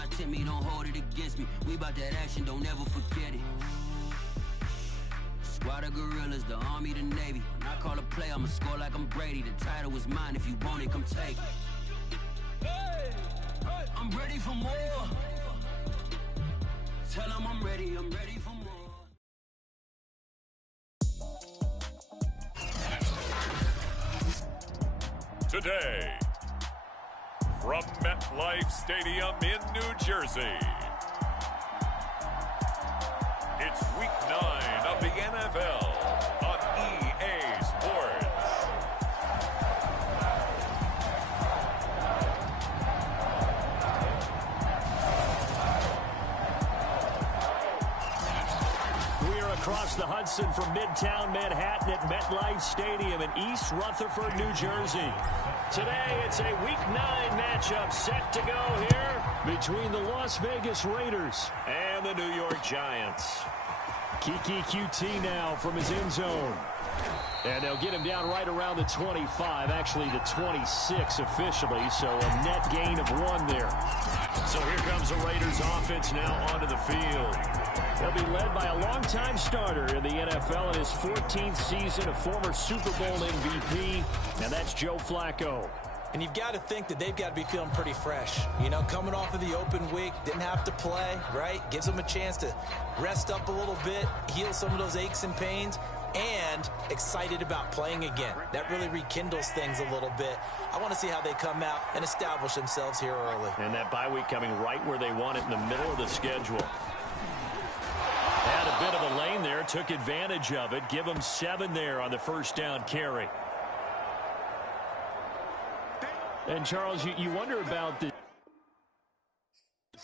not tempt me, don't hold it against me. We about that action, don't ever forget it. Squad of gorillas, the army, the navy. When I call a play, I'ma score like I'm Brady. The title is mine, if you want it, come take it. I'm ready for more. Tell them I'm ready for more. Today, from MetLife Stadium in New Jersey, it's Week 9 of the NFL on EA Sports. Across the Hudson from Midtown Manhattan at MetLife Stadium in East Rutherford, New Jersey. Today, it's a Week 9 matchup set to go here between the Las Vegas Raiders and the New York Giants. Keke QT now from his end zone. And they'll get him down right around the 25, actually the 26 officially, so a net gain of 1 there. So here comes the Raiders offense now onto the field. They'll be led by a longtime starter in the NFL in his 14th season, a former Super Bowl MVP, and that's Joe Flacco. And you've got to think that they've got to be feeling pretty fresh. You know, coming off of the open week, didn't have to play, right? Gives them a chance to rest up a little bit, heal some of those aches and pains, and excited about playing again. That really rekindles things a little bit. I want to see how they come out and establish themselves here early. And that bye week coming right where they want it in the middle of the schedule. Had a bit of a lane there, took advantage of it. Give them 7 there on the first down carry. And, Charles, you wonder about this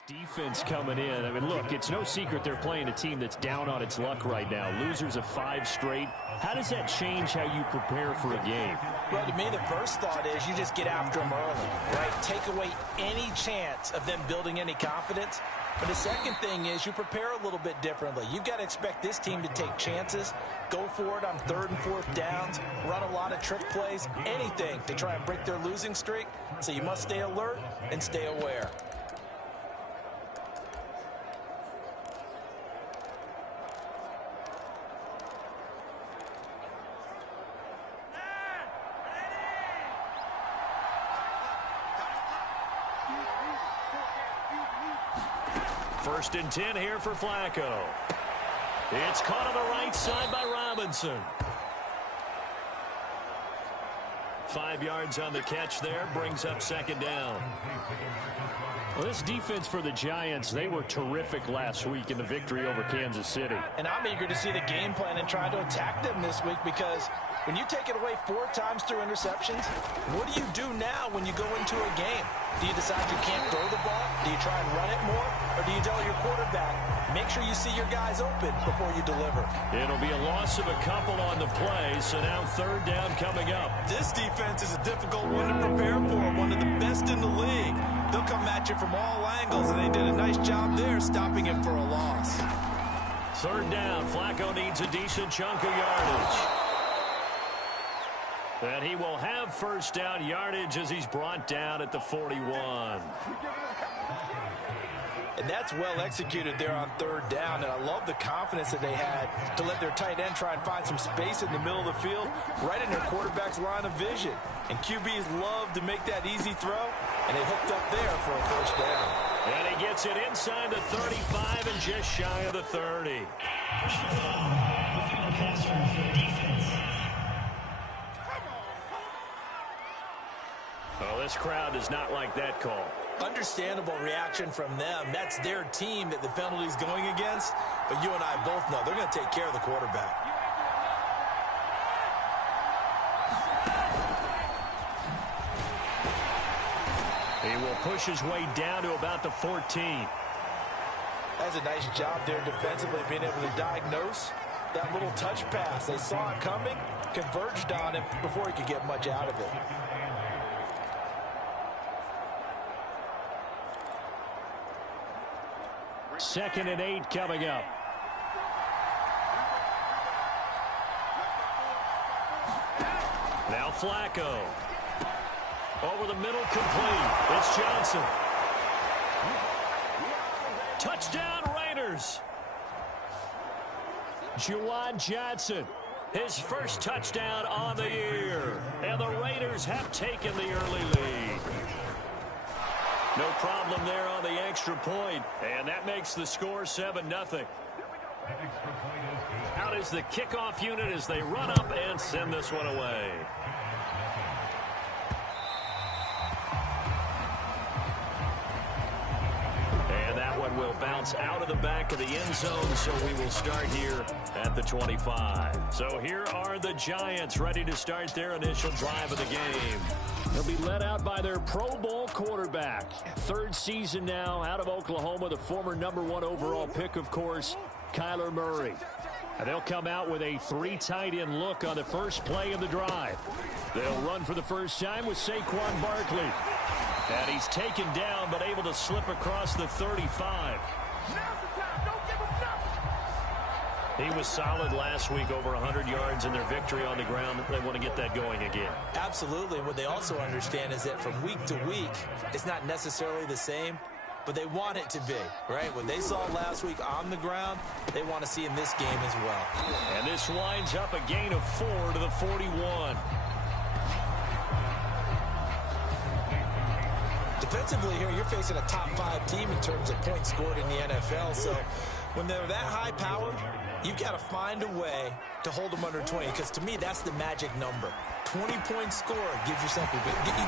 defense coming in. I mean, look, it's no secret they're playing a team that's down on its luck right now. Losers of 5 straight. How does that change how you prepare for a game? Well, to me, the first thought is you just get after them early, right? Take away any chance of them building any confidence. But the second thing is you prepare a little bit differently. You've got to expect this team to take chances, go for it on 3rd and 4th downs, run a lot of trick plays, anything to try and break their losing streak. So you must stay alert and stay aware. First and 10 here for Flacco. It's caught on the right side by Robinson. 5 yards on the catch there, brings up 2nd down. Well, this defense for the Giants, they were terrific last week in the victory over Kansas City. And I'm eager to see the game plan and try to attack them this week, because when you take it away 4 times through interceptions, what do you do now when you go into a game? Do you decide you can't throw the ball? Do you try and run it more? Or do you tell your quarterback, make sure you see your guys open before you deliver? It'll be a loss of a couple on the play, so now 3rd down coming up. This defense is a difficult one to prepare for, one of the best in the league. They'll come at you from all angles, and they did a nice job there stopping him for a loss. 3rd down, Flacco needs a decent chunk of yardage. And he will have first down yardage as he's brought down at the 41. And that's well executed there on 3rd down. And I love the confidence that they had to let their tight end try and find some space in the middle of the field, right in their quarterback's line of vision. And QBs love to make that easy throw, and they hooked up there for a first down. And he gets it inside the 35 and just shy of the 30. Oh, this crowd does not like that call. Understandable reaction from them. That's their team that the penalty's going against. But you and I both know they're going to take care of the quarterback. He will push his way down to about the 14. That's a nice job there defensively, being able to diagnose that little touch pass. They saw it coming, converged on it before he could get much out of it. Second and 8 coming up. Now Flacco. Over the middle, complete. It's Johnson. Touchdown, Raiders. Juwan Johnson, his first touchdown on the year. And the Raiders have taken the early lead. No problem there on the extra point. And that makes the score 7-0. Out is the kickoff unit as they run up and send this one away. And that one will bounce out of the back of the end zone, so we will start here at the 25. So here are the Giants ready to start their initial drive of the game. They'll be led out by their Pro Bowl quarterback. Third season now out of Oklahoma, the former #1 overall pick, of course, Kyler Murray. And they'll come out with a 3 tight end look on the first play of the drive. They'll run for the first time with Saquon Barkley. And he's taken down but able to slip across the 35. He was solid last week, over 100 yards in their victory on the ground. They want to get that going again. Absolutely. What they also understand is that from week to week, it's not necessarily the same, but they want it to be, right? What they saw last week on the ground, they want to see in this game as well. And this winds up a gain of 4 to the 41. Defensively here, you're facing a top 5 team in terms of points scored in the NFL. So when they're that high powered, you've got to find a way to hold them under 20, because to me, that's the magic number. 20-point score gives yourself you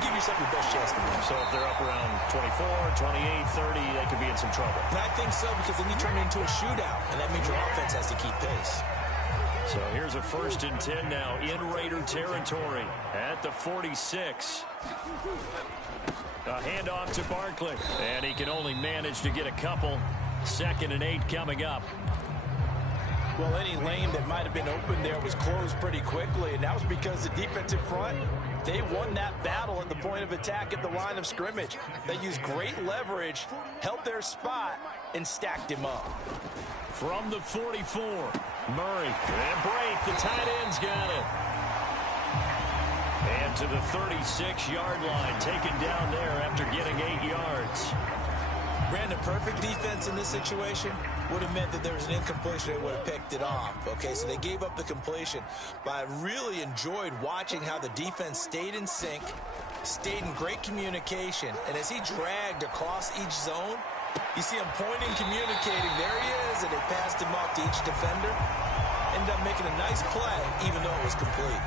give yourself your best chance to win. So if they're up around 24, 28, 30, they could be in some trouble. And I think so, because then you turn it into a shootout, and that means your offense has to keep pace. So here's a 1st and 10 now in Raider territory at the 46. A handoff to Barkley, and he can only manage to get a couple. 2nd and 8 coming up. Well, any lane that might have been open there was closed pretty quickly, and that was because the defensive front, they won that battle at the point of attack at the line of scrimmage. They used great leverage, held their spot, and stacked him up. From the 44, Murray, and break, the tight end's got it. And to the 36-yard line, taken down there after getting 8 yards. Brandon, perfect defense in this situation would have meant that there was an incompletion and would have picked it off. Okay, so they gave up the completion. But I really enjoyed watching how the defense stayed in sync, stayed in great communication, and as he dragged across each zone, you see him pointing, communicating. There he is, and they passed him off to each defender. Ended up making a nice play, even though it was complete.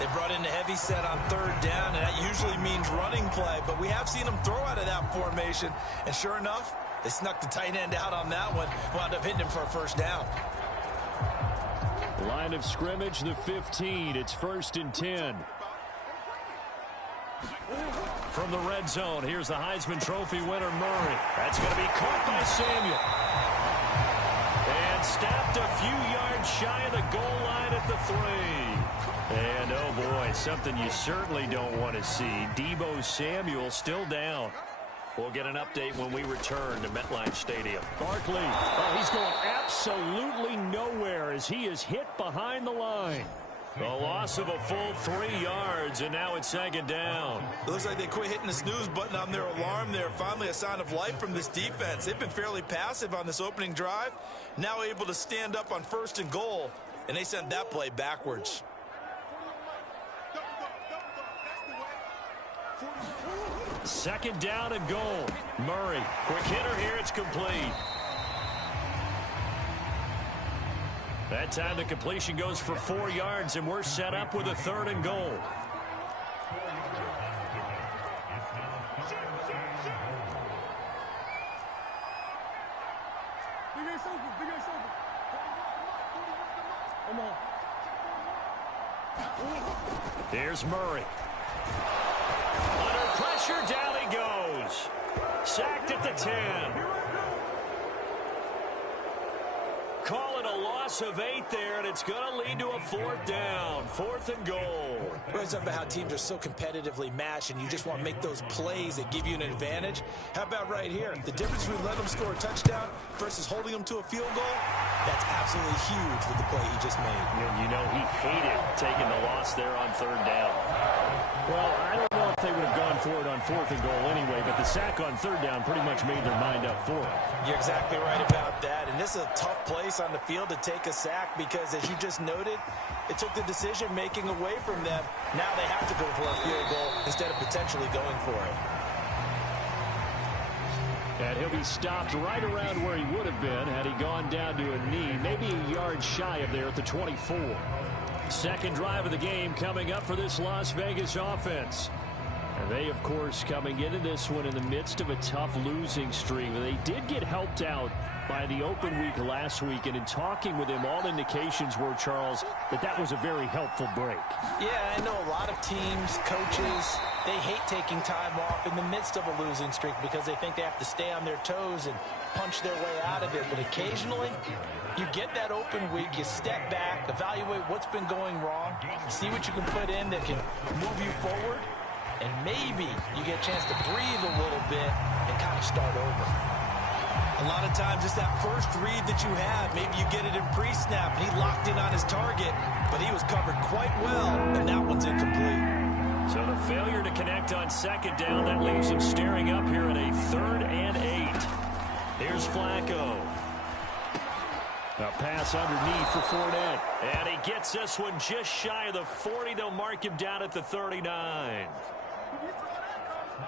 They brought in the heavy set on 3rd down, and that usually means running play. But we have seen them throw out of that formation. And sure enough, they snuck the tight end out on that one. Wound up hitting him for a 1st down. Line of scrimmage, the 15. It's 1st and 10. From the red zone, here's the Heisman Trophy winner, Murray. That's going to be caught by Samuel. And stopped a few yards shy of the goal line at the 3. And, oh, boy, something you certainly don't want to see. Deebo Samuel still down. We'll get an update when we return to MetLife Stadium. Barkley, oh, he's going absolutely nowhere as he is hit behind the line. The loss of a full 3 yards, and now it's 2nd down. It looks like they quit hitting the snooze button on their alarm there. Finally a sign of life from this defense. They've been fairly passive on this opening drive. Now able to stand up on 1st and goal, and they sent that play backwards. 2nd down and goal. Murray, quick hitter here, it's complete. That time the completion goes for 4 yards, and we're set up with a 3rd and goal. Here's Murray. Under pressure, down he goes. Sacked at the 10. Call it a loss of 8 there, and it's going to lead to a 4th down. 4th and goal. We're talking about how teams are so competitively matched, and you just want to make those plays that give you an advantage. How about right here? The difference between letting them score a touchdown versus holding them to a field goal, that's absolutely huge with the play he just made. You know, he hated taking the loss there on 3rd down. Well, I don't know if they would have gone for it on 4th and goal anyway, but the sack on 3rd down pretty much made their mind up for it. You're exactly right about that. And this is a tough place on the field to take a sack because, as you just noted, it took the decision-making away from them. Now they have to go for a field goal instead of potentially going for it. And he'll be stopped right around where he would have been had he gone down to a knee, maybe a yard shy of there at the 24. Second drive of the game coming up for this Las Vegas offense. And they, of course, coming into this one in the midst of a tough losing streak. They did get helped out by the open week last week, and in talking with him, all indications were, Charles, that was a very helpful break. Yeah, I know a lot of teams, coaches, they hate taking time off in the midst of a losing streak because they think they have to stay on their toes and punch their way out of it. But occasionally, you get that open week, you step back, evaluate what's been going wrong, see what you can put in that can move you forward, and maybe you get a chance to breathe a little bit and kind of start over. A lot of times it's that first read that you have. Maybe you get it in pre-snap, and he locked in on his target, but he was covered quite well, and that one's incomplete. So the failure to connect on 2nd down, that leaves him staring up here at a 3rd and 8. Here's Flacco. A pass underneath for Fournette. And he gets this one just shy of the 40. They'll mark him down at the 39.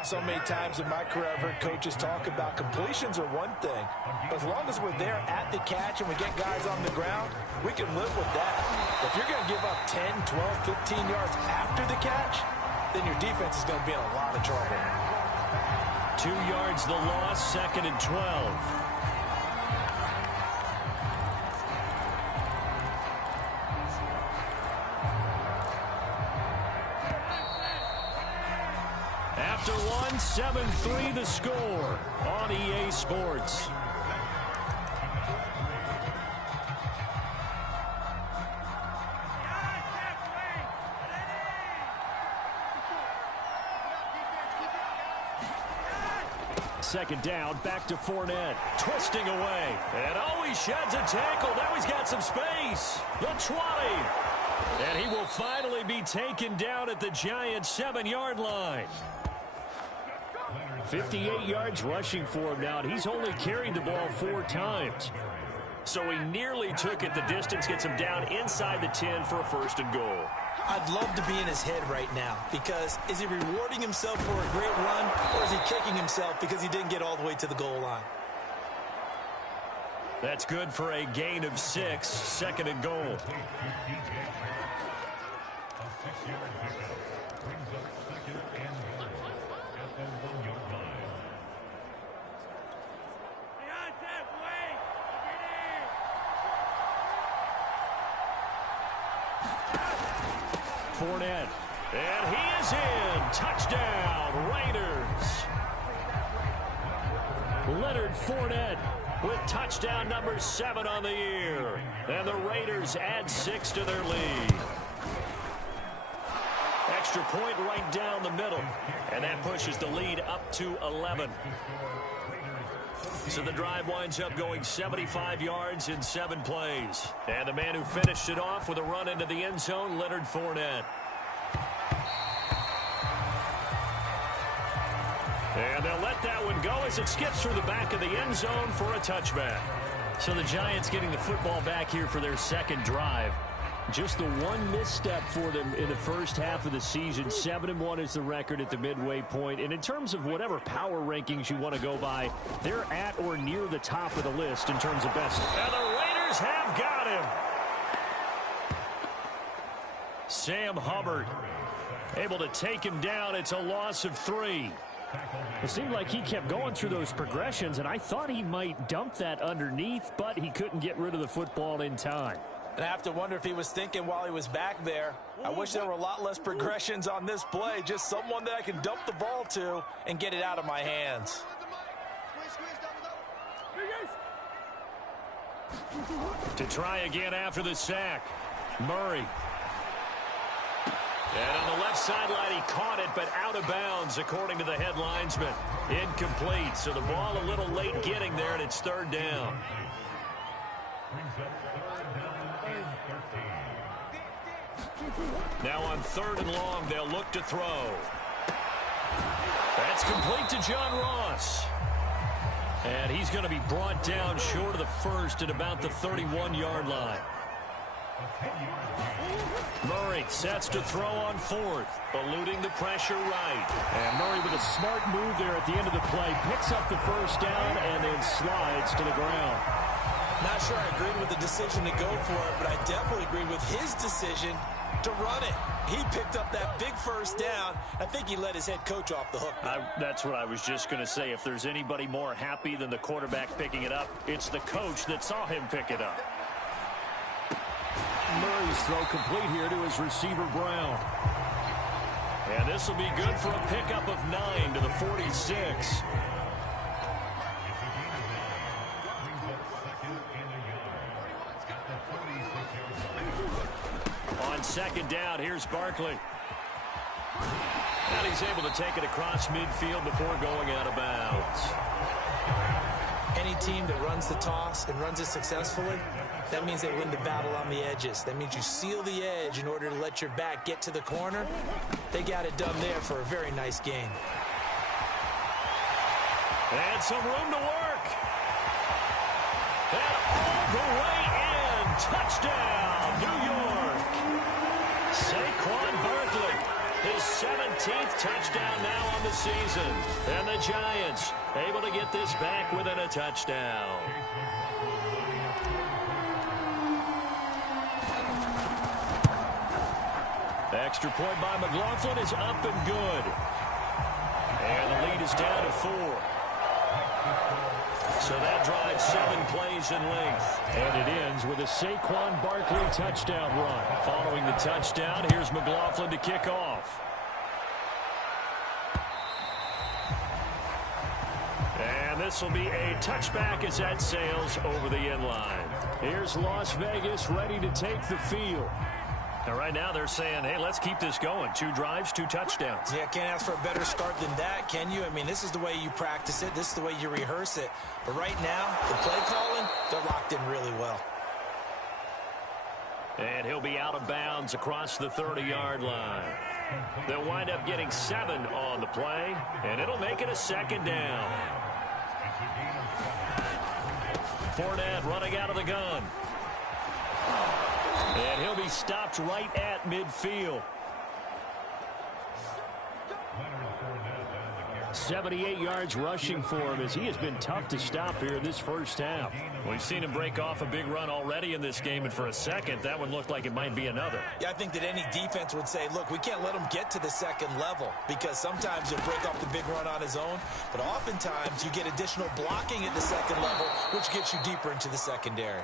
So many times in my career, I've heard coaches talk about completions are one thing. But as long as we're there at the catch and we get guys on the ground, we can live with that. If you're going to give up 10, 12, 15 yards after the catch, then your defense is going to be in a lot of trouble. 2 yards the loss, 2nd and 12. After one, 7-3 the score on EA Sports. Second down, back to Fournette, twisting away, and he sheds a tackle. Now he's got some space. The 20. And he will finally be taken down at the Giants' 7-yard line. 58 yards rushing for him now, and he's only carried the ball 4 times. So he nearly took it the distance, gets him down inside the 10 for a 1st and goal. I'd love to be in his head right now because is he rewarding himself for a great run or is he kicking himself because he didn't get all the way to the goal line? That's good for a gain of 6, 2nd and goal. Fournette, and he is in. Touchdown, Raiders. Leonard Fournette with touchdown number 7 on the year. And the Raiders add 6 to their lead. Extra point right down the middle. And that pushes the lead up to 11. So the drive winds up going 75 yards in 7 plays. And the man who finished it off with a run into the end zone, Leonard Fournette. And they'll let that one go as it skips through the back of the end zone for a touchback. So the Giants getting the football back here for their 2nd drive. Just the one misstep for them in the first half of the season. 7-1 is the record at the midway point. And in terms of whatever power rankings you want to go by, they're at or near the top of the list in terms of best. And the Raiders have got him. Sam Hubbard able to take him down. It's a loss of 3. It seemed like he kept going through those progressions, and I thought he might dump that underneath, but he couldn't get rid of the football in time. And I have to wonder if he was thinking while he was back there, I wish there were a lot less progressions on this play, just someone that I can dump the ball to and get it out of my hands. To try again after the sack, Murray. And on the left sideline, he caught it, but out of bounds, according to the head linesman. Incomplete, so the ball a little late getting there, and it's 3rd down. Now on 3rd and long, they'll look to throw. That's complete to John Ross. And he's going to be brought down short of the first at about the 31-yard line. Murray sets to throw on fourth, eluding the pressure right. And Murray with a smart move there at the end of the play, picks up the first down and then slides to the ground. Not sure I agree with the decision to go for it, but I definitely agree with his decision to run it. He picked up that big first down. I think he let his head coach off the hook. That's what I was just going to say. If there's anybody more happy than the quarterback picking it up, it's the coach that saw him pick it up. Murray's throw complete here to his receiver, Brown. And this will be good for a pickup of 9 to the 46. On second down, here's Barkley. And he's able to take it across midfield before going out of bounds. Any team that runs the toss and runs it successfully, that means they win the battle on the edges. That means you seal the edge in order to let your back get to the corner. They got it done there for a very nice game. And some room to work. And all the way in. Touchdown, New York. Saquon Barkley, his 17th touchdown now on the season. And the Giants able to get this back within a touchdown. Extra point by McLaughlin is up and good. And the lead is down to 4. So that drives 7 plays in length. And it ends with a Saquon Barkley touchdown run. Following the touchdown, here's McLaughlin to kick off. And this will be a touchback as that sails over the end line. Here's Las Vegas ready to take the field. Now, right now they're saying, hey, let's keep this going. 2 drives, 2 touchdowns. Yeah, can't ask for a better start than that, can you? I mean, this is the way you practice it. This is the way you rehearse it. But right now, the play calling, they're locked in really well. And he'll be out of bounds across the 30-yard line. They'll wind up getting 7 on the play, and it'll make it a second down. Fournette running out of the gun. And he'll be stopped right at midfield. 78 yards rushing for him as he has been tough to stop here in this first half. We've seen him break off a big run already in this game, and for a second, that one looked like it might be another. Yeah, I think that any defense would say, look, we can't let him get to the second level because sometimes he'll break off the big run on his own, but oftentimes you get additional blocking at the second level, which gets you deeper into the secondary.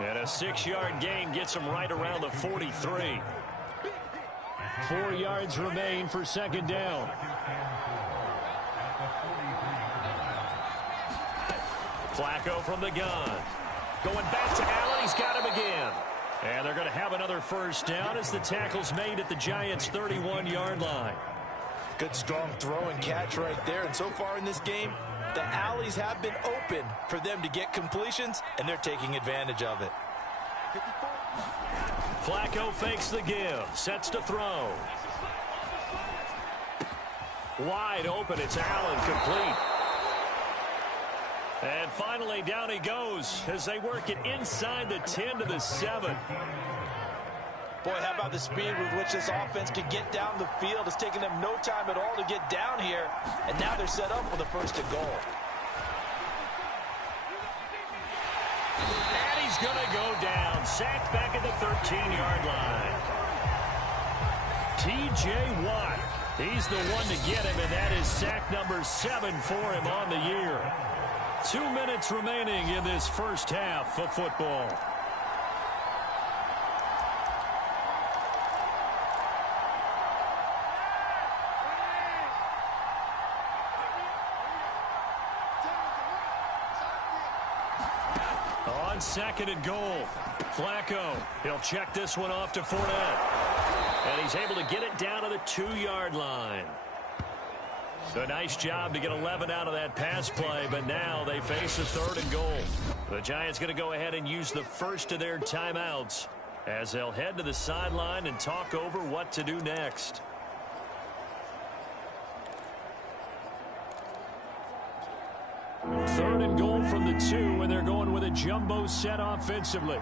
And a 6-yard gain gets him right around the 43. 4 yards remain for second down. Flacco from the gun. Going back to Allen. He's got him again. And they're going to have another first down as the tackle's made at the Giants' 31-yard line. Good, strong throw and catch right there. And so far in this game, the alleys have been open for them to get completions, and they're taking advantage of it. Flacco fakes the give. Sets to throw. Wide open. It's Allen, complete. And finally, down he goes as they work it inside the 10 to the 7. Boy, how about the speed with which this offense can get down the field? It's taken them no time at all to get down here, and now they're set up with a first and goal. And he's going to go down. Sacked back at the 13-yard line. T.J. Watt. He's the one to get him, and that is sack number 7 for him on the year. 2 minutes remaining in this first half of football. On second and goal, Flacco. He'll check this one off to Fournette. And he's able to get it down to the 2-yard line. A nice job to get 11 out of that pass play, but now they face a 3rd and goal. The Giants going to go ahead and use the first of their timeouts as they'll head to the sideline and talk over what to do next. 3rd and goal from the 2, and they're going with a jumbo set offensively.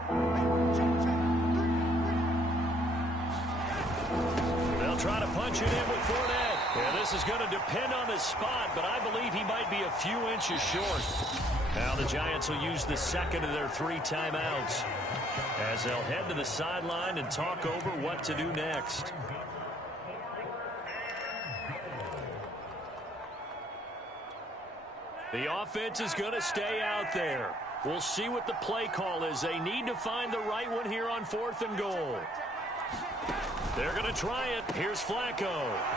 They'll try to punch it in with Fournette. Yeah, this is going to depend on the spot, but I believe he might be a few inches short. Now the Giants will use the second of their 3 timeouts as they'll head to the sideline and talk over what to do next. The offense is going to stay out there. We'll see what the play call is. They need to find the right one here on 4th and goal. They're going to try it. Here's Flacco.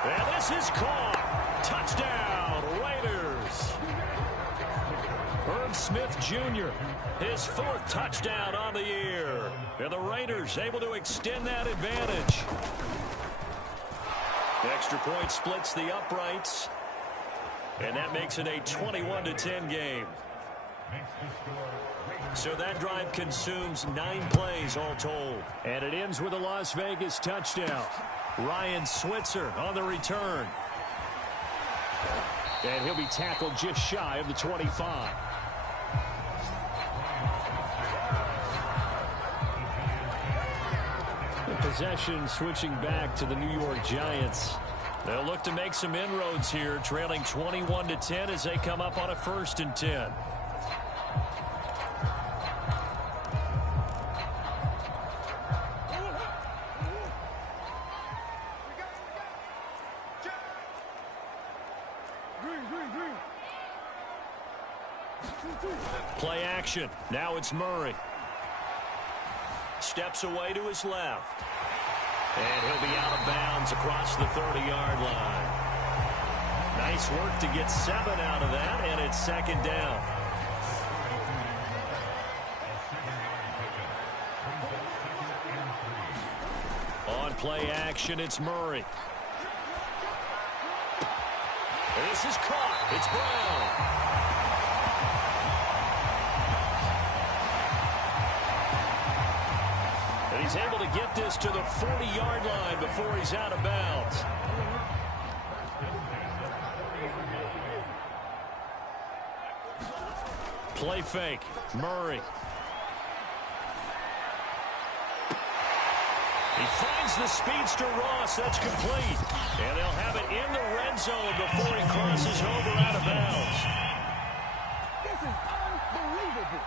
And this is caught. Touchdown, Raiders. Herb Smith Jr., his 4th touchdown on the year. And the Raiders able to extend that advantage. The extra point splits the uprights. And that makes it a 21-10 game. So that drive consumes 9 plays all told. And it ends with a Las Vegas touchdown. Ryan Switzer on the return. And he'll be tackled just shy of the 25. The possession switching back to the New York Giants. They'll look to make some inroads here, trailing 21-10 as they come up on a 1st and 10. Play action. Now it's Murray. Steps away to his left. And he'll be out of bounds across the 30-yard line. Nice work to get 7 out of that, and it's 2nd down. On play action, it's Murray. This is caught. It's Brown. And he's able to get this to the 40-yard line before he's out of bounds. Play fake. Murray. He finds the speedster Ross. That's complete. And they'll have it in the red zone before he crosses over out of bounds. This is unbelievable.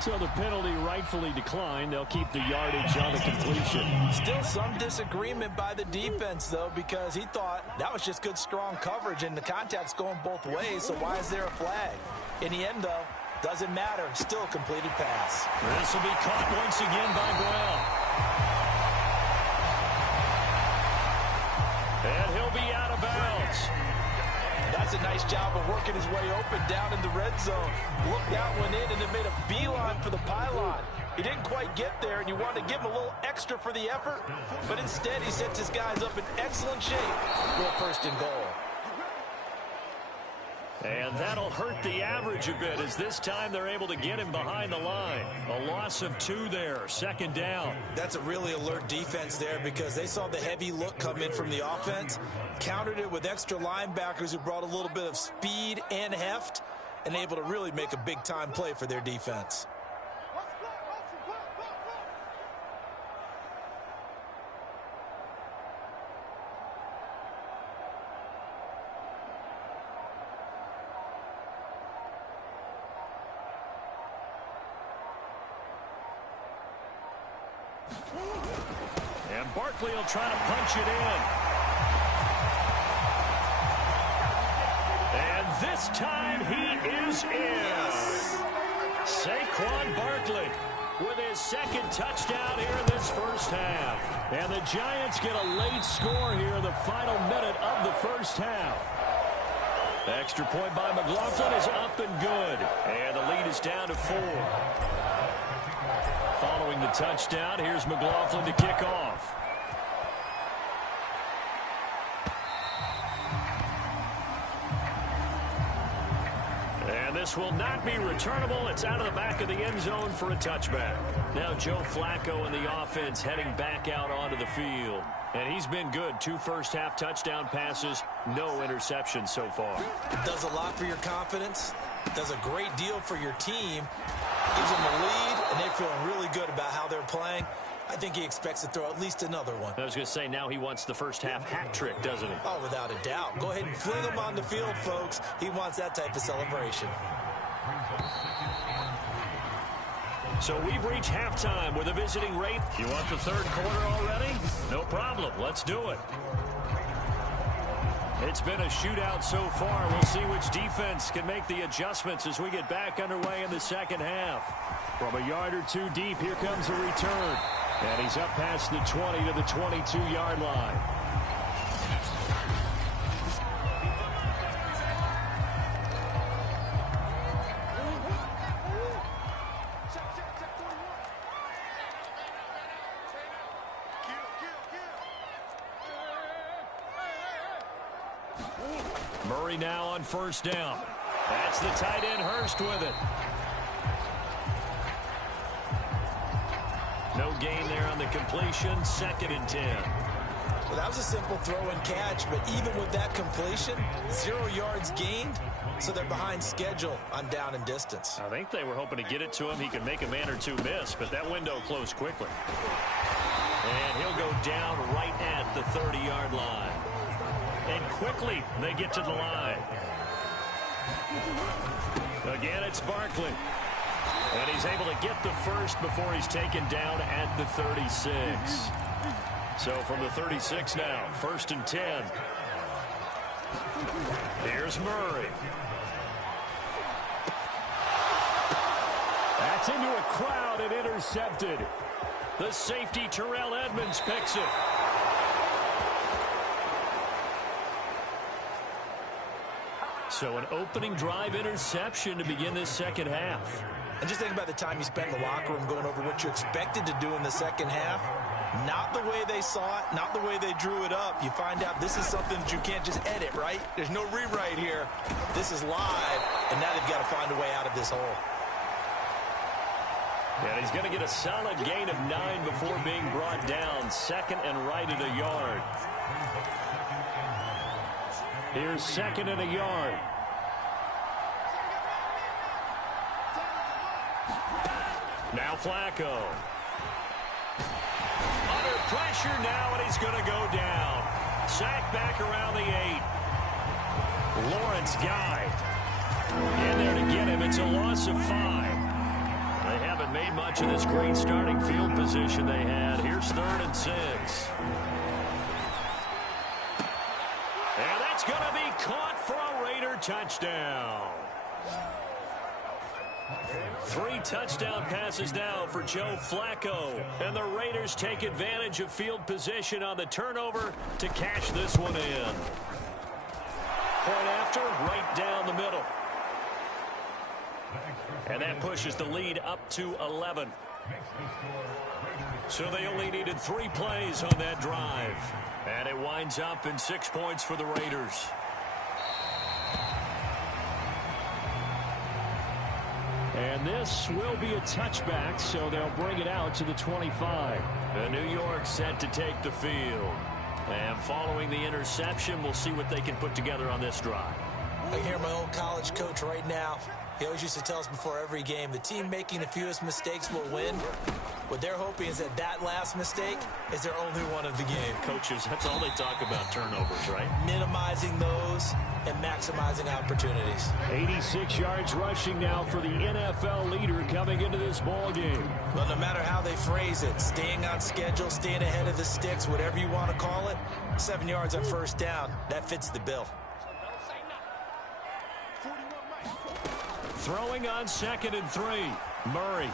So the penalty rightfully declined. They'll keep the yardage on the completion. Still some disagreement by the defense, though, because he thought that was just good, strong coverage, and the contact's going both ways, so why is there a flag? In the end, though, doesn't matter. Still a completed pass. This will be caught once again by Brown. And he'll be out of bounds. That's a nice job of working his way open down in the red zone. Looked that one in and then made a beeline for the pylon. He didn't quite get there, and you wanted to give him a little extra for the effort, but instead he sets his guys up in excellent shape for a 1st and goal. And that'll hurt the average a bit as this time they're able to get him behind the line. A loss of 2 there, 2nd down. That's a really alert defense there because they saw the heavy look come in from the offense, countered it with extra linebackers who brought a little bit of speed and heft, and able to really make a big-time play for their defense. And Barkley will try to punch it in. And this time he is in. Saquon Barkley with his 2nd touchdown here in this 1st half. And the Giants get a late score here in the final minute of the 1st half. The extra point by McLaughlin is up and good. And the lead is down to 4. Following the touchdown, here's McLaughlin to kick off. And this will not be returnable. It's out of the back of the end zone for a touchback. Now Joe Flacco and the offense heading back out onto the field. And he's been good. 2 first-half touchdown passes, no interceptions so far. Does a lot for your confidence. Does a great deal for your team. Gives them the lead, and they're feeling really good about how they're playing. I think he expects to throw at least another one. I was going to say, now he wants the first-half hat trick, doesn't he? Oh, without a doubt. Go ahead and fling him on the field, folks. He wants that type of celebration. So we've reached halftime with a visiting rate. You want the third quarter already? No problem. Let's do it. It's been a shootout so far. We'll see which defense can make the adjustments as we get back underway in the second half. From a yard or two deep, here comes a return. And he's up past the 20 to the 22-yard line. Murray now on first down. That's the tight end Hurst with it. No gain there on the completion. 2nd and 10. Well, that was a simple throw and catch, but even with that completion, 0 yards gained, so they're behind schedule on down and distance. I think they were hoping to get it to him. He could make a man or two miss, but that window closed quickly. And he'll go down right at the 30-yard line. And quickly they get to the line. Again, it's Barkley. And he's able to get the first before he's taken down at the 36. So from the 36 now, 1st and 10. Here's Murray. That's into a crowd and intercepted. The safety, Terrell Edmonds, picks it. So an opening drive interception to begin this second half. And just think about the time you spent in the locker room going over what you expected to do in the second half. Not the way they saw it, not the way they drew it up. You find out this is something that you can't just edit, right? There's no rewrite here. This is live, and now they've got to find a way out of this hole. And he's going to get a solid gain of 9 before being brought down. 2nd and right at a yard. Here's 2nd and a yard. Now Flacco. Under pressure now, and he's going to go down. Sacked back around the 8. Lawrence Guy in there to get him. It's a loss of 5. They haven't made much of this great starting field position they had. Here's 3rd and 6. And that's going to be caught for a Raider touchdown. 3 touchdown passes now for Joe Flacco. And the Raiders take advantage of field position on the turnover to cash this one in. Point after, right down the middle. And that pushes the lead up to 11. So they only needed 3 plays on that drive. And it winds up in 6 points for the Raiders. And this will be a touchback, so they'll bring it out to the 25. The New York set to take the field. And following the interception, we'll see what they can put together on this drive. I can hear my old college coach right now. He always used to tell us before every game, the team making the fewest mistakes will win. What they're hoping is that that last mistake is their only one of the game. Coaches, that's all they talk about, turnovers, right? Minimizing those and maximizing opportunities. 86 yards rushing now for the NFL leader coming into this ball game. Well, no matter how they phrase it, staying on schedule, staying ahead of the sticks, whatever you want to call it, 7 yards on first down, that fits the bill. Throwing on 2nd and 3. Murray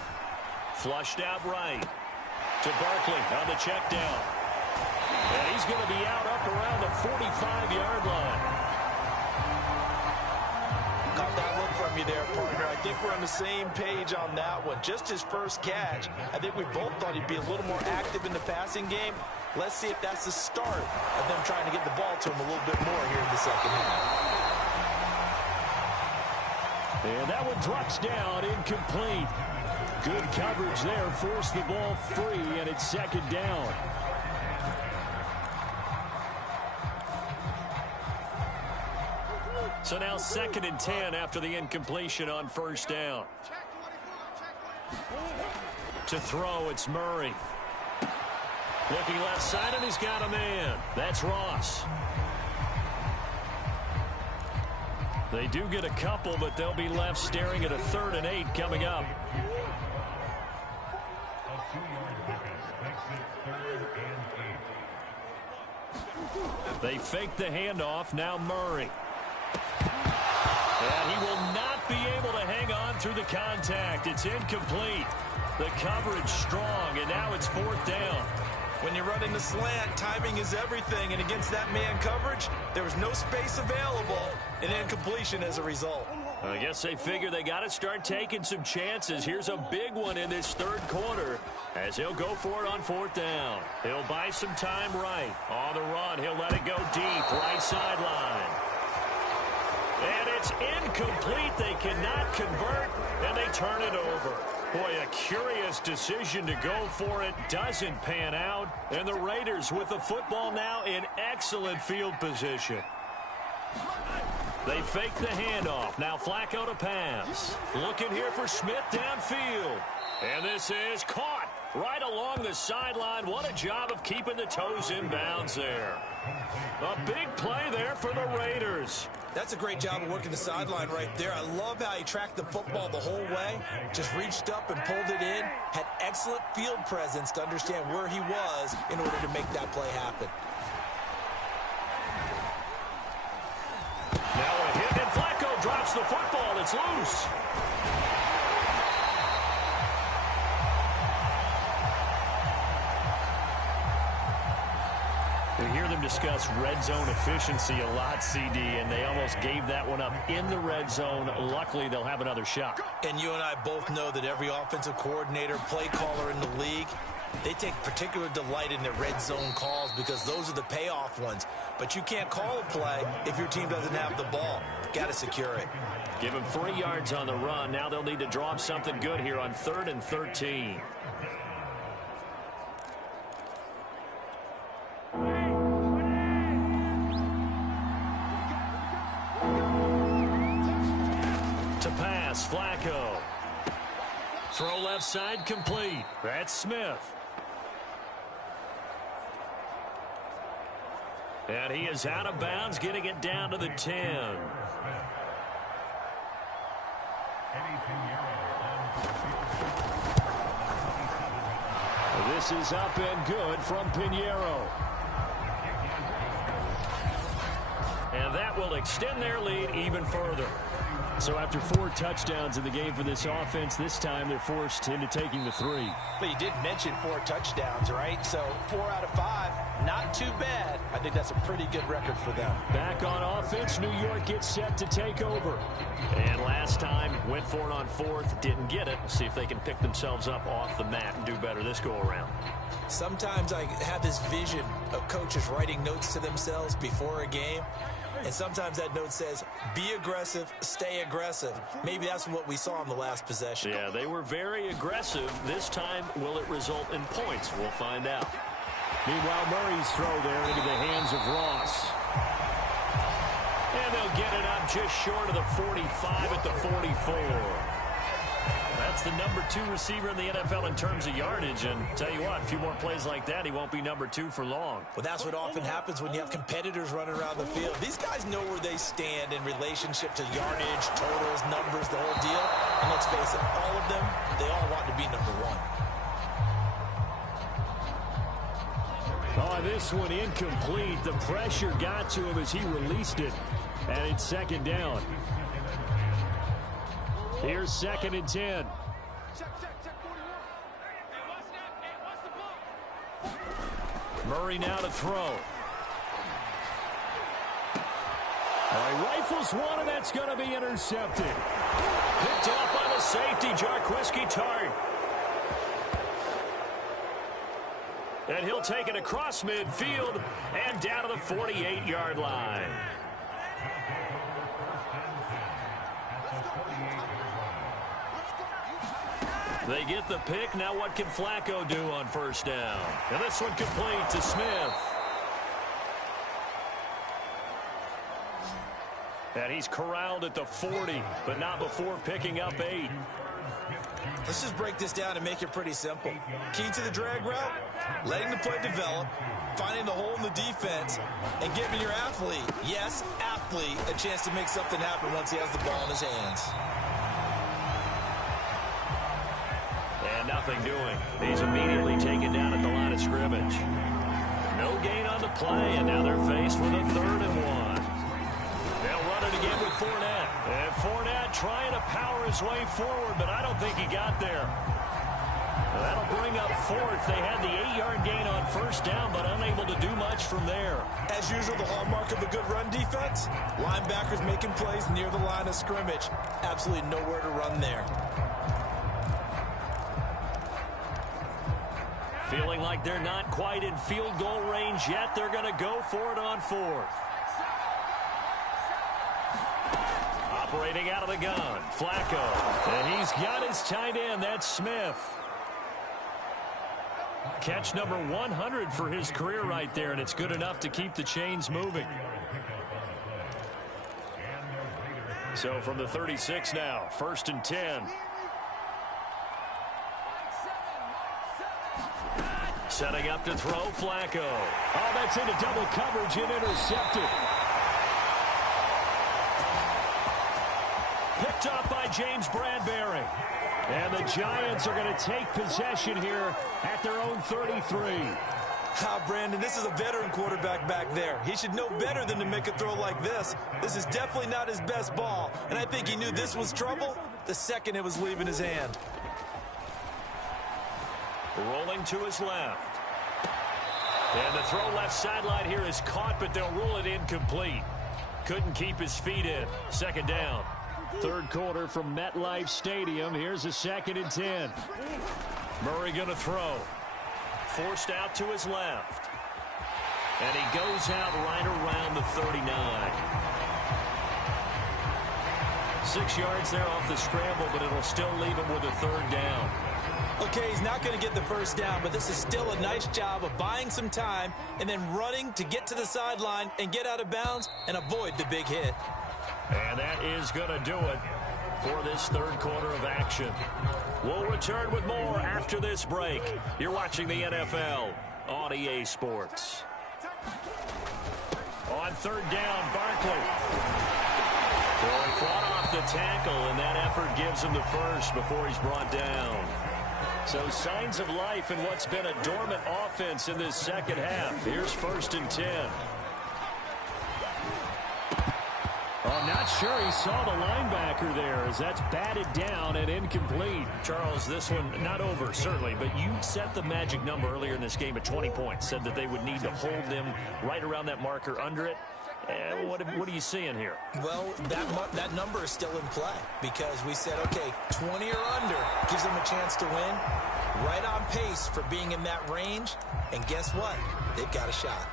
flushed out right to Barkley on the check down. And he's going to be out up around the 45-yard line. Caught that look from you there, partner. I think we're on the same page on that one. Just his first catch. I think we both thought he'd be a little more active in the passing game. Let's see if that's the start of them trying to get the ball to him a little bit more here in the second half. And that one drops down, incomplete. Good coverage there, forced the ball free, and it's second down. So now 2nd and 10 after the incompletion on first down. To throw, it's Murray. Looking left side, and he's got a man. That's Ross. They do get a couple, but they'll be left staring at a 3rd and 8 coming up. They fake the handoff. Now Murray. And he will not be able to hang on through the contact. It's incomplete. The coverage strong, and now it's 4th down. When you're running the slant, timing is everything, and against that man coverage, there was no space available, and incompletion as a result. I guess they figure they got to start taking some chances. Here's a big one in this 3rd quarter as he'll go for it on 4th down. He'll buy some time right. On the run, he'll let it go deep, right sideline. And it's incomplete. They cannot convert, and they turn it over. Boy, a curious decision to go for it. Doesn't pan out. And the Raiders with the football now in excellent field position. They fake the handoff. Now Flacco to pass. Looking here for Smith downfield. And this is caught right along the sideline. What a job of keeping the toes in bounds there. A big play there for the Raiders. That's a great job of working the sideline right there. I love how he tracked the football the whole way. Just reached up and pulled it in. Had excellent field presence to understand where he was in order to make that play happen. Now a hit, and Flacco drops the football. It's loose. We hear them discuss red zone efficiency a lot, CD, and they almost gave that one up in the red zone. Luckily, they'll have another shot. And you and I both know that every offensive coordinator, play caller in the league, they take particular delight in their red zone calls because those are the payoff ones. But you can't call a play if your team doesn't have the ball. Got to secure it. Give them 3 yards on the run. Now they'll need to draw up something good here on 3rd and 13. To pass, Flacco. Throw left side complete. That's Smith. And he is out of bounds, getting it down to the 10. This is up and good from Pinheiro. And that will extend their lead even further. So after 4 touchdowns in the game for this offense, this time they're forced into taking the 3. But you did mention 4 touchdowns, right? So 4 out of 5, not too bad. I think that's a pretty good record for them. Back on offense, New York gets set to take over. And last time, went for it on 4th, didn't get it. See if they can pick themselves up off the mat and do better this go-around. Sometimes I have this vision of coaches writing notes to themselves before a game. And sometimes that note says, be aggressive, stay aggressive. Maybe that's what we saw in the last possession. Yeah, they were very aggressive. This time, will it result in points? We'll find out. Meanwhile, Murray's throw there into the hands of Ross. And they'll get it up just short of the 45 at the 44. That's the number 2 receiver in the NFL in terms of yardage. And tell you what, a few more plays like that, he won't be number 2 for long. Well, that's what often happens when you have competitors running around the field. These guys know where they stand in relationship to yardage, totals, numbers, the whole deal. And let's face it, all of them, they all want to be number 1. Oh, this one incomplete. The pressure got to him as he released it. And it's 2nd down. Here's 2nd and 10. Murray now to throw. All right, rifles one, and that's going to be intercepted. Picked up by the safety, Jarquiski Tartt. And he'll take it across midfield and down to the 48-yard line. They get the pick. Now what can Flacco do on first down? And this one complete to Smith. And he's corralled at the 40, but not before picking up 8. Let's just break this down and make it pretty simple. Key to the drag route, letting the play develop, finding the hole in the defense, and giving your athlete, yes, athlete, a chance to make something happen once he has the ball in his hands. And nothing doing. He's immediately taken down at the line of scrimmage. No gain on the play, and now they're faced with a 3rd and 1. They'll run it again with Fournette. And Fournette trying to power his way forward, but I don't think he got there. That'll bring up 4th. They had the 8-yard gain on first down, but unable to do much from there. As usual, the hallmark of a good run defense, linebackers making plays near the line of scrimmage. Absolutely nowhere to run there. Feeling like they're not quite in field goal range yet, they're going to go for it on 4th. Operating out of the gun, Flacco. And he's got his tight end, that's Smith. Catch number 100 for his career right there, and it's good enough to keep the chains moving. So from the 36 now, 1st and 10. Setting up to throw, Flacco. Oh, that's into double coverage and intercepted. Picked up by James Bradbury. And the Giants are going to take possession here at their own 33. Brandon, this is a veteran quarterback back there. He should know better than to make a throw like this. This is definitely not his best ball, and I think he knew this was trouble the second it was leaving his hand. Rolling to his left. And the throw left sideline here is caught, but they'll rule it incomplete. Couldn't keep his feet in. 2nd down. 3rd quarter from MetLife Stadium. Here's a 2nd and 10. Murray going to throw. Forced out to his left. And he goes out right around the 39. 6 yards there off the scramble, but it'll still leave him with a 3rd down. Okay, he's not going to get the first down, but this is still a nice job of buying some time and then running to get to the sideline and get out of bounds and avoid the big hit. And that is going to do it for this 3rd quarter of action. We'll return with more after this break. You're watching the NFL on EA Sports. On 3rd down, Barkley. Well, he fought off the tackle, and that effort gives him the first before he's brought down. So signs of life in what's been a dormant offense in this 2nd half. Here's 1st and 10. I'm not sure he saw the linebacker there as that's batted down and incomplete. Charles, this one not over, certainly, but you set the magic number earlier in this game at 20 points. Said that they would need to hold them right around that marker under it. What are you seeing here? Well, that number is still in play because we said, okay, 20 or under gives them a chance to win. Right on pace for being in that range. And guess what? They've got a shot.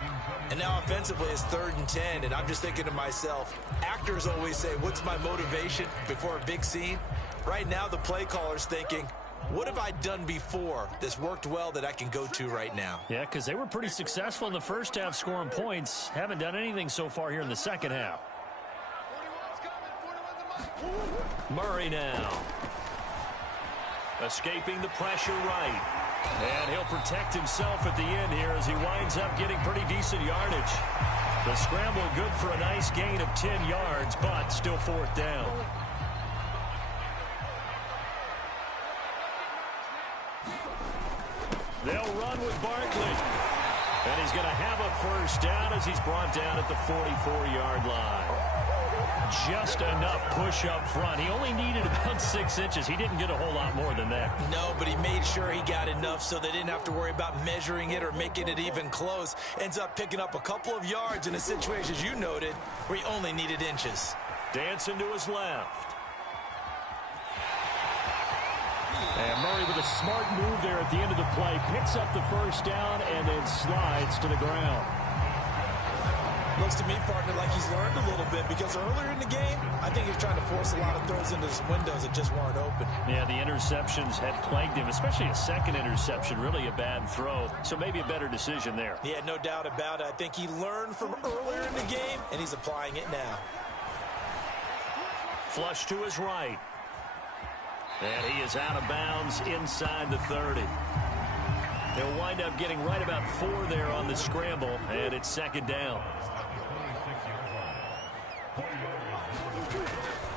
And now offensively it's 3rd and 10, and I'm just thinking to myself, actors always say, what's my motivation before a big scene? Right now the play caller's thinking, what have I done before that's worked well that I can go to right now? Yeah, because they were pretty successful in the first half scoring points. Haven't done anything so far here in the 2nd half. Murray now. Escaping the pressure right. And he'll protect himself at the end here as he winds up getting pretty decent yardage. The scramble good for a nice gain of 10 yards, but still 4th down. They'll run with Barkley. And he's going to have a first down as he's brought down at the 44-yard line. Just enough push up front. He only needed about 6 inches. He didn't get a whole lot more than that. No, but he made sure he got enough so they didn't have to worry about measuring it or making it even close. Ends up picking up a couple of yards in a situation, as you noted, where he only needed inches. Dancing to his left. And Murray with a smart move there at the end of the play. Picks up the first down and then slides to the ground. Looks to me, partner, like he's learned a little bit because earlier in the game, I think he was trying to force a lot of throws into his windows that just weren't open. Yeah, the interceptions had plagued him, especially a second interception, really a bad throw. So maybe a better decision there. Yeah, no doubt about it. I think he learned from earlier in the game, and he's applying it now. Flush to his right. And he is out of bounds inside the 30. He'll wind up getting right about 4 there on the scramble, and it's second down.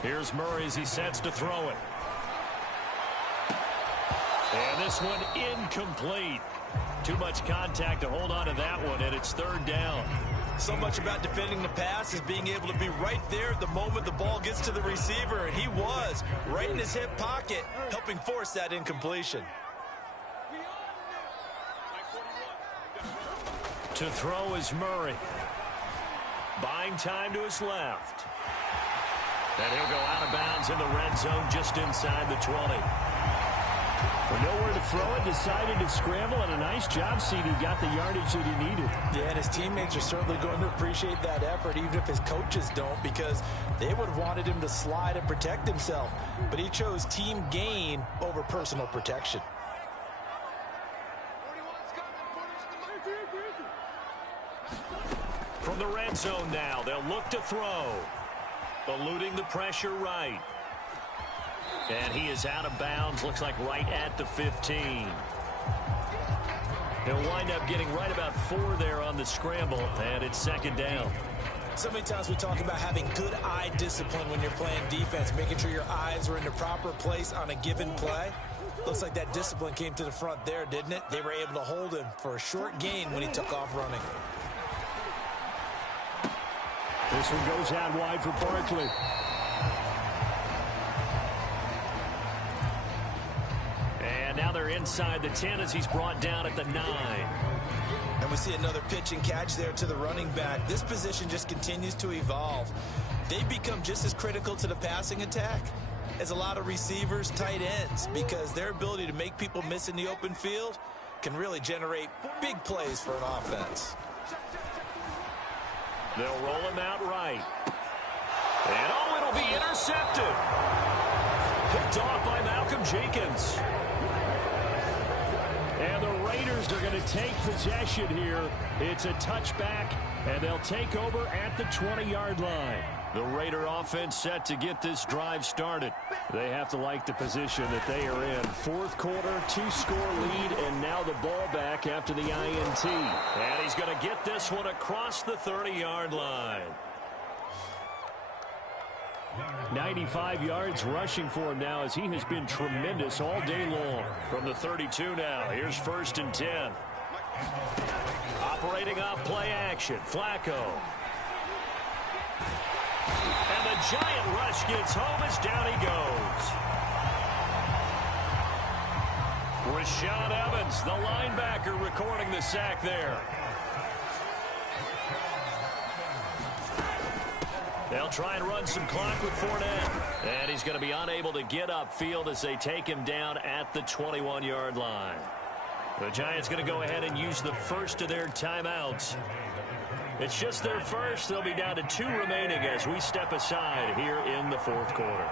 Here's Murray as he sets to throw it. And this one incomplete. Too much contact to hold on to that one, and it's third down. So much about defending the pass is being able to be right there at the moment the ball gets to the receiver, and he was right in his hip pocket, helping force that incompletion. To throw is Murray. Buying time to his left. And he'll go out of bounds in the red zone just inside the 20. For nowhere to throw it, decided to scramble, and a nice job, CD. Got the yardage that he needed. Yeah, and his teammates are certainly going to appreciate that effort, even if his coaches don't, because they would have wanted him to slide and protect himself. But he chose team gain over personal protection. From the red zone now, they'll look to throw. Eluding the pressure right. And he is out of bounds, looks like right at the 15. He'll wind up getting right about 4 there on the scramble, and it's second down. So many times we talk about having good eye discipline when you're playing defense, making sure your eyes are in the proper place on a given play. Looks like that discipline came to the front there, didn't it? They were able to hold him for a short gain when he took off running. This one goes out wide for Barkley. And now they're inside the 10 as he's brought down at the 9. And we see another pitch and catch there to the running back. This position just continues to evolve. They become just as critical to the passing attack as a lot of receivers, tight ends, because their ability to make people miss in the open field can really generate big plays for an offense. They'll roll him out right. And oh, it'll be intercepted. Picked off by Malcolm Jenkins. And the Raiders are going to take possession here. It's a touchback, and they'll take over at the 20-yard line. The Raider offense set to get this drive started. They have to like the position that they are in. Fourth quarter, 2-score lead, and now the ball back after the INT. And he's going to get this one across the 30-yard line. 95 yards rushing for him now as he has been tremendous all day long. From the 32 now, here's 1st and 10. Operating off play action, Flacco. And the giant rush gets home as down he goes. Rashaan Evans, the linebacker, recording the sack there. They'll try and run some clock with Fournette. And he's going to be unable to get upfield as they take him down at the 21-yard line. The Giants going to go ahead and use the first of their timeouts. It's just their first. They'll be down to 2 remaining as we step aside here in the fourth quarter.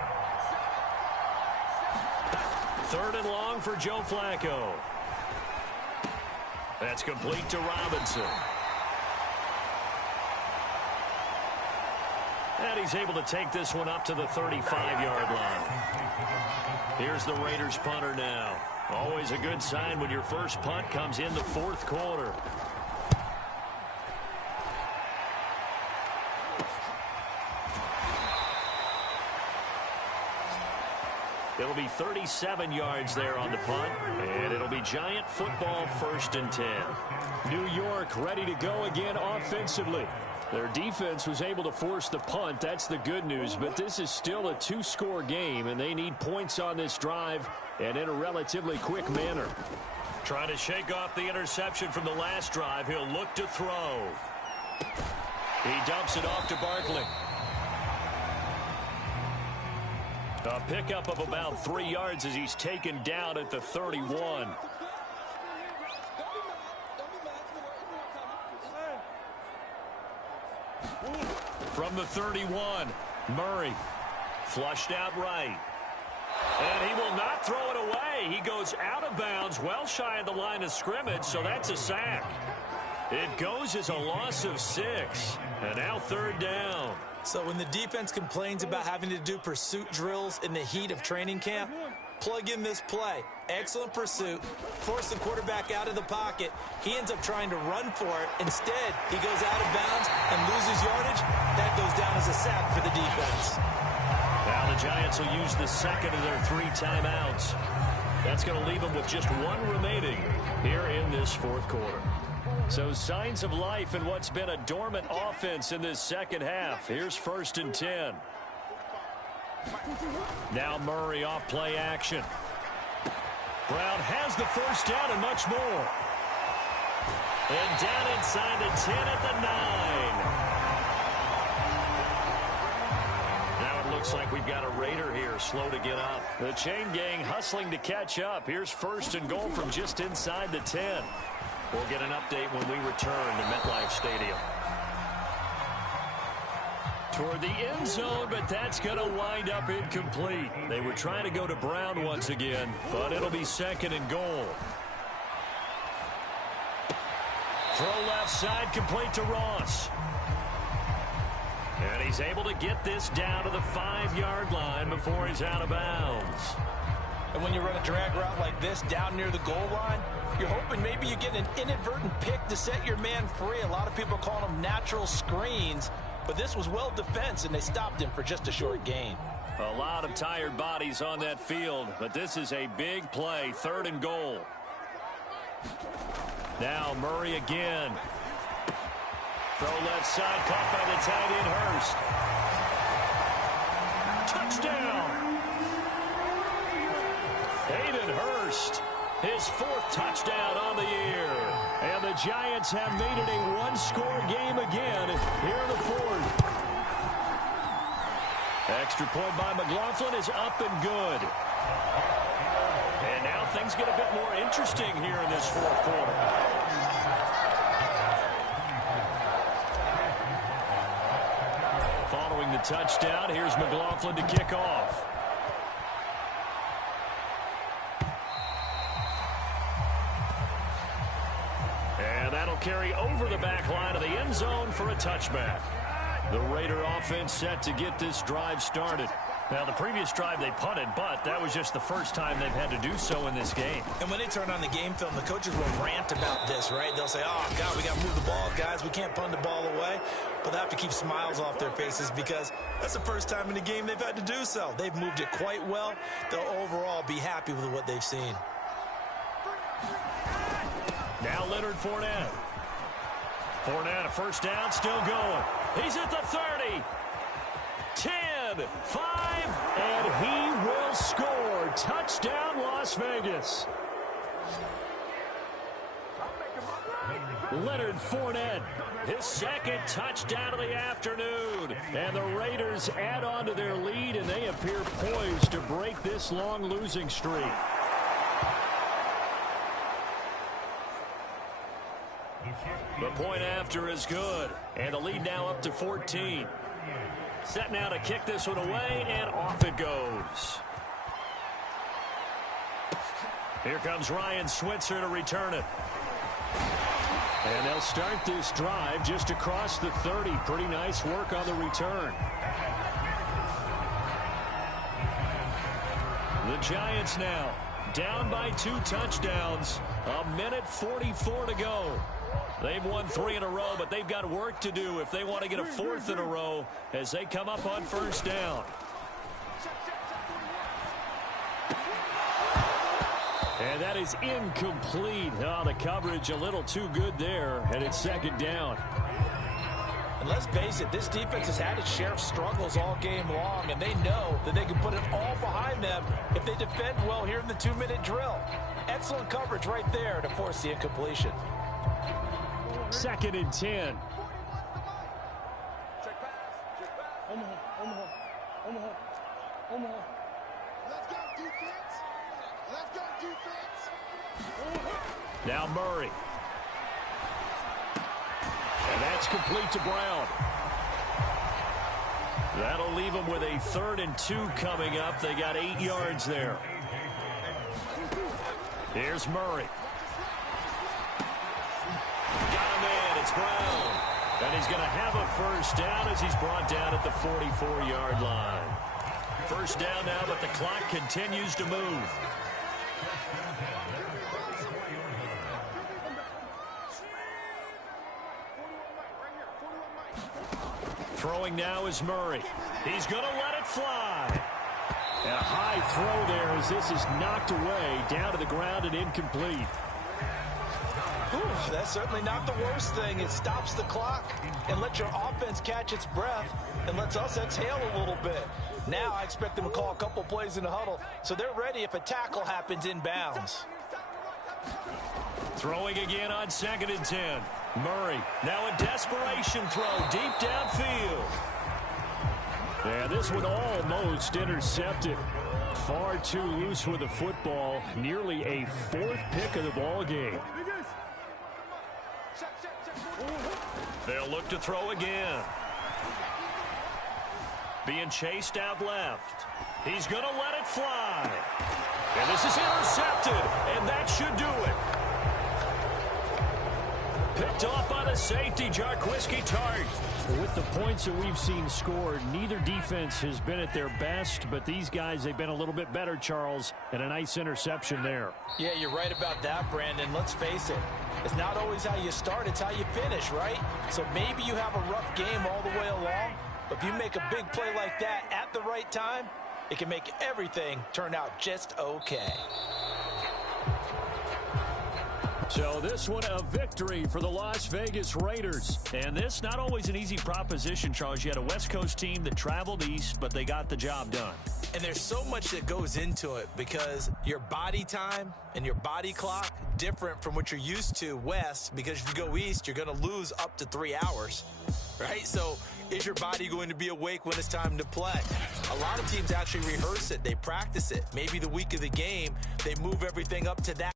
3rd and long for Joe Flacco. That's complete to Robinson. And he's able to take this one up to the 35-yard line. Here's the Raiders punter now. Always a good sign when your first punt comes in the fourth quarter. It'll be 37 yards there on the punt, and it'll be Giant football 1st and 10. New York ready to go again offensively. Their defense was able to force the punt. That's the good news, but this is still a 2-score game, and they need points on this drive and in a relatively quick manner. Trying to shake off the interception from the last drive. He'll look to throw. He dumps it off to Barkley. A pickup of about 3 yards as he's taken down at the 31. From the 31, Murray flushed out right. And he will not throw it away. He goes out of bounds, well shy of the line of scrimmage, so that's a sack. It goes as a loss of 6. And now 3rd down. So when the defense complains about having to do pursuit drills in the heat of training camp, plug in this play. Excellent pursuit. Force the quarterback out of the pocket. He ends up trying to run for it. Instead, he goes out of bounds and loses yardage. That goes down as a sack for the defense. Now the Giants will use the second of their 3 timeouts. That's going to leave them with just 1 remaining here in this 4th quarter. So signs of life in what's been a dormant offense in this second half. Here's 1st and 10. Now Murray off play action. Brown has the 1st down and much more. And down inside the 10 at the 9. Now it looks like we've got a Raider here, slow to get up. The chain gang hustling to catch up. Here's 1st and goal from just inside the 10. We'll get an update when we return to MetLife Stadium. Toward the end zone, but that's going to wind up incomplete. They were trying to go to Brown once again, but it'll be 2nd and goal. Throw left side, complete to Ross. And he's able to get this down to the 5-yard line before he's out of bounds. And when you run a drag route like this down near the goal line, you're hoping maybe you get an inadvertent pick to set your man free. A lot of people call them natural screens, but this was well defense, and they stopped him for just a short gain. A lot of tired bodies on that field, but this is a big play, 3rd and goal. Now Murray again. Throw left side, caught by the tight end Hurst. Touchdown! Hayden Hurst, his 4th touchdown on the year. And the Giants have made it a 1-score game again here in the 4th. Extra point by McLaughlin is up and good. And now things get a bit more interesting here in this 4th quarter. Following the touchdown, here's McLaughlin to kick off. And that'll carry over the back line of the end zone for a touchback. The Raider offense set to get this drive started. Now, the previous drive they punted, but that was just the first time they've had to do so in this game. And when they turn on the game film, the coaches will rant about this, right? They'll say, oh, God, we got to move the ball, guys. We can't punt the ball away. But they have to keep smiles off their faces because that's the first time in the game they've had to do so. They've moved it quite well. They'll overall be happy with what they've seen. Now Leonard Fournette. Fournette, a 1st down, still going. He's at the 30. 10, 5, and he will score. Touchdown, Las Vegas. Leonard Fournette, his 2nd touchdown of the afternoon. And the Raiders add on to their lead, and they appear poised to break this long losing streak. The point after is good, and the lead now up to 14. Set now to kick this one away, and off it goes. Here comes Ryan Switzer to return it. And they'll start this drive just across the 30. Pretty nice work on the return. The Giants now down by 2 touchdowns. 1:44 to go. They've won 3 in a row, but they've got work to do if they want to get a 4th in a row as they come up on 1st down. And that is incomplete. Oh, the coverage a little too good there, and it's 2nd down. And let's face it, this defense has had its share of struggles all game long, and they know that they can put it all behind them if they defend well here in the 2-minute drill. Excellent coverage right there to force the incompletion. 2nd and 10. Now Murray. And that's complete to Brown. That'll leave them with a 3rd and 2 coming up. They got 8 yards there. Here's Murray. Got him in. It's Brown. And he's going to have a first down as he's brought down at the 44-yard line. First down now, but the clock continues to move. Throwing now is Murray. He's going to let it fly. And a high throw there as this is knocked away down to the ground and incomplete. That's certainly not the worst thing. It stops the clock and lets your offense catch its breath and lets us exhale a little bit. Now I expect them to call a couple plays in the huddle so they're ready if a tackle happens inbounds. Throwing again on 2nd and 10. Murray, now a desperation throw deep downfield. And this one almost intercepted. Far too loose with the football. Nearly a 4th pick of the ball game. They'll look to throw again. Being chased out left. He's going to let it fly. And this is intercepted. And that should do it. Picked off by the safety, Jarquiski Tart. With the points that we've seen scored, neither defense has been at their best, but these guys, they've been a little bit better, Charles, and a nice interception there. Yeah, you're right about that, Brandon. Let's face it. It's not always how you start, it's how you finish, right? So maybe you have a rough game all the way along, but if you make a big play like that at the right time, it can make everything turn out just okay. So this one a victory for the Las Vegas Raiders. And this not always an easy proposition, Charles. You had a West Coast team that traveled east, but they got the job done. And there's so much that goes into it because your body time and your body clock different from what you're used to west, because if you go east, you're going to lose up to 3 hours, right? So is your body going to be awake when it's time to play? A lot of teams actually rehearse it. They practice it. Maybe the week of the game, they move everything up to that.